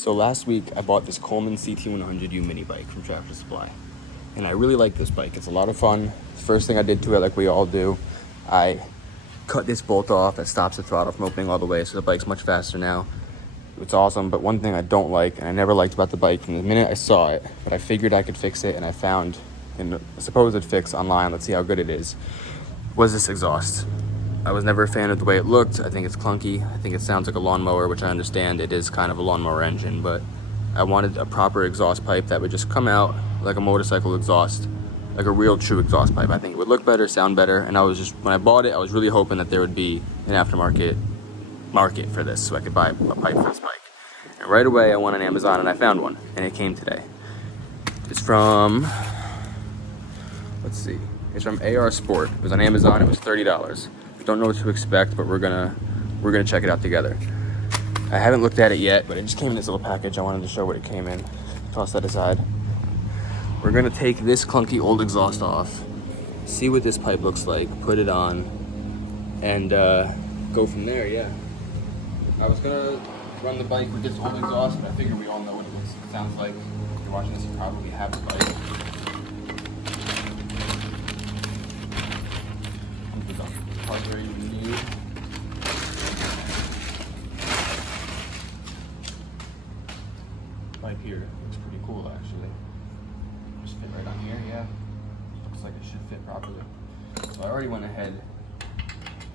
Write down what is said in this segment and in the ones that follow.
So last week I bought this Coleman CT100U mini bike from Tractor Supply. And I really like this bike. It's a lot of fun. First thing I did to it, like we all do, I cut this bolt off that stops the throttle from opening all the way, so the bike's much faster now. It's awesome, but one thing I don't like, and I never liked about the bike from the minute I saw it, but I figured I could fix it, and I found a supposed fix online, let's see how good it is, was this exhaust. I was never a fan of the way it looked. I think it's clunky. I think it sounds like a lawnmower, which I understand it is kind of a lawnmower engine, but I wanted a proper exhaust pipe that would just come out like a motorcycle exhaust, like a real true exhaust pipe. I think it would look better, sound better, and when I bought it, I was really hoping that there would be an aftermarket market for this so I could buy a pipe for this bike. And right away I went on Amazon and I found one, and it came today. It's from, let's see, it's from AR Sport. It was on Amazon. It was $30. Don't know what to expect, but we're gonna check it out together. I haven't looked at it yet, but it just came in this little package. I wanted to show what it came in. Toss that aside. We're gonna take this clunky old exhaust off, see what this pipe looks like, put it on, and go from there. Yeah. I was gonna run the bike with this old exhaust, but I figure we all know what it sounds like. If you're watching this, you probably have the bike. Hardware you need. Pipe here looks pretty cool actually. Just fit right on here, yeah. Looks like it should fit properly. So I already went ahead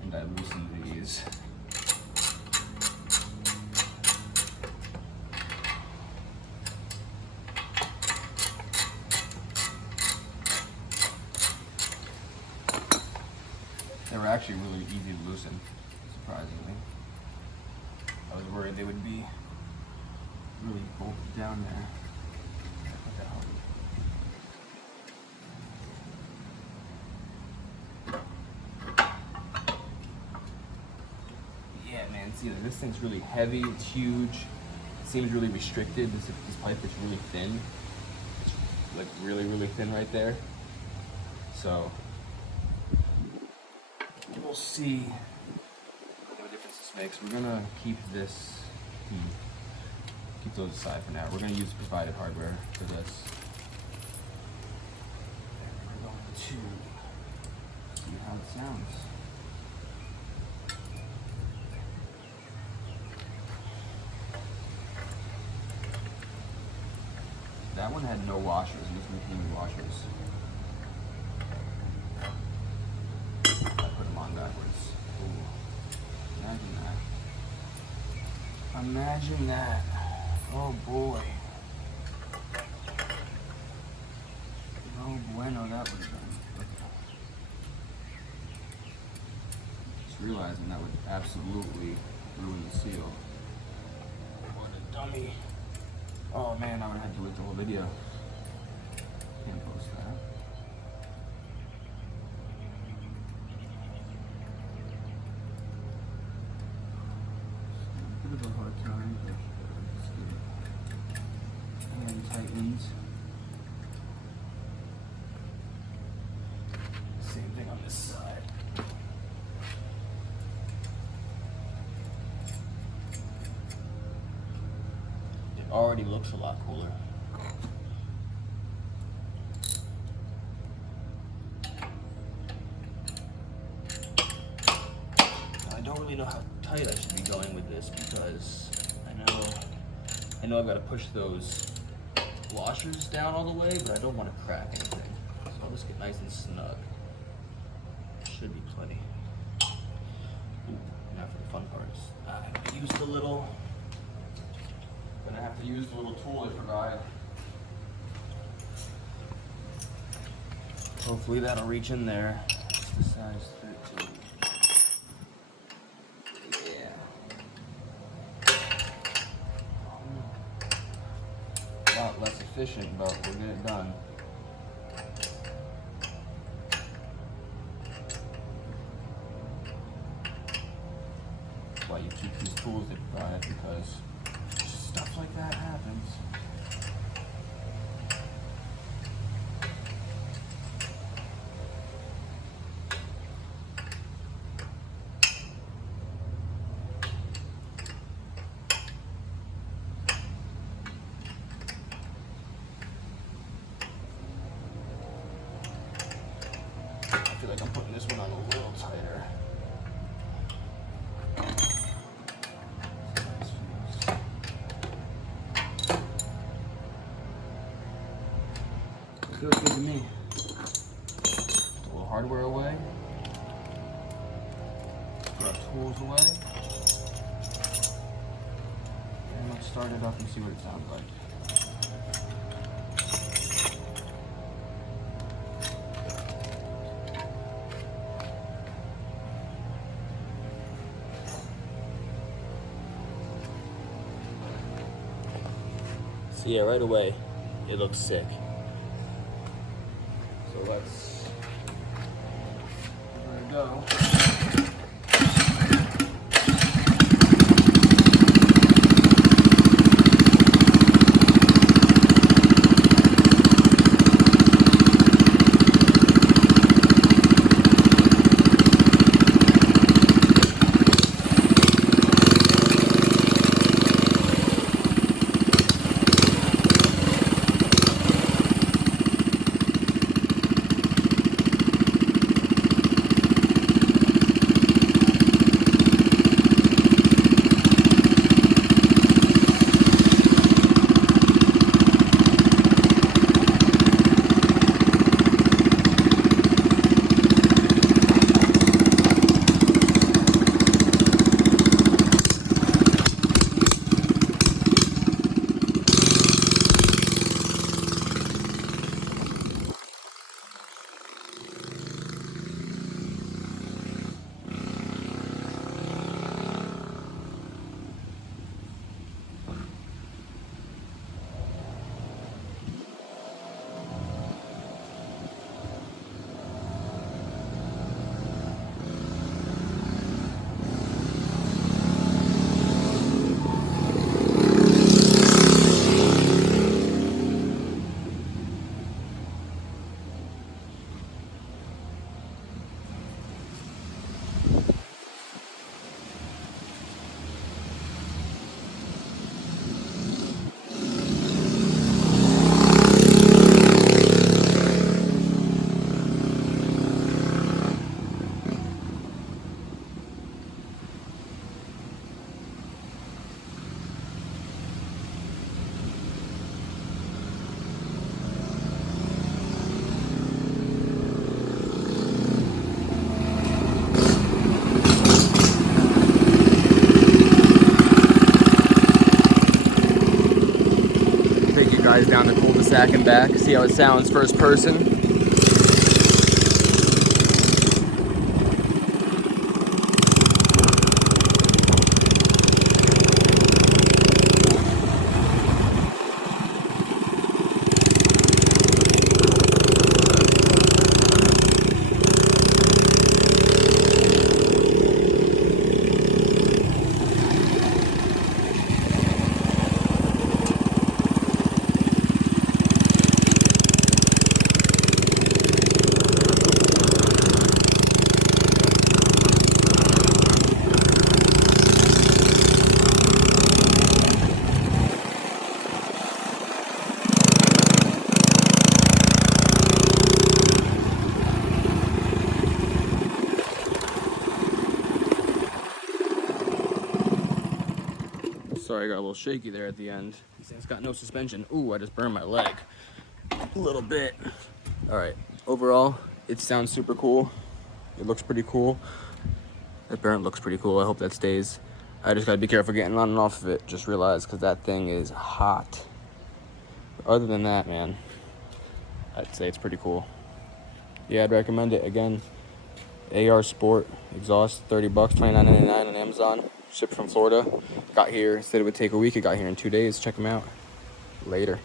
and I loosened these. They were actually really easy to loosen, surprisingly. I was worried they would be really bolted down there. Yeah, man, see, this thing's really heavy, it's huge. It seems really restricted. This pipe is really thin. It's like really, really thin right there. So, we'll see what difference this makes. We're gonna keep this, keep those aside for now. We're gonna use provided hardware for this. And we're going to see how it sounds. That one had no washers. It was making washers. Backwards. Ooh. Imagine that. Imagine that. Oh boy. No bueno that would have been. Just realizing that would absolutely ruin the seal. What a dummy. Oh man, I would have to delete the whole video. Can't post that. Bit of a hard time, but let's get it. And tightens. Same thing on this side. It already looks a lot cooler. I don't really know how tight I should be going with this because I know I've got to push those washers down all the way, but I don't want to crack anything. So I'll just get nice and snug. Should be plenty. Ooh, now for the fun parts. I used a little. Gonna have to use the little tool they provide. Hopefully that'll reach in there. It's the size 13. A lot less efficient, but we'll get it done. That's why you keep these tools they provide, because stuff like that happens. feel like I'm putting this one on a little tighter. Feels good to me. A little hardware away. Put our tools away. And let's start it up and see what it sounds like. So yeah, right away, it looks sick. So let's let it go. Guys down the cul-de-sac and back. See how it sounds first person. Sorry, I got a little shaky there at the end. This thing's got no suspension. Ooh, I just burned my leg a little bit. All right, overall, it sounds super cool. It looks pretty cool. That burn looks pretty cool. I hope that stays. I just gotta be careful getting on and off of it. Just realized, because that thing is hot. But other than that, man, I'd say it's pretty cool. Yeah, I'd recommend it. Again, AR Sport exhaust, $30, $29.99 on Amazon. Shipped from Florida. Got here, said it would take a week. It got here in 2 days. Check them out. Later.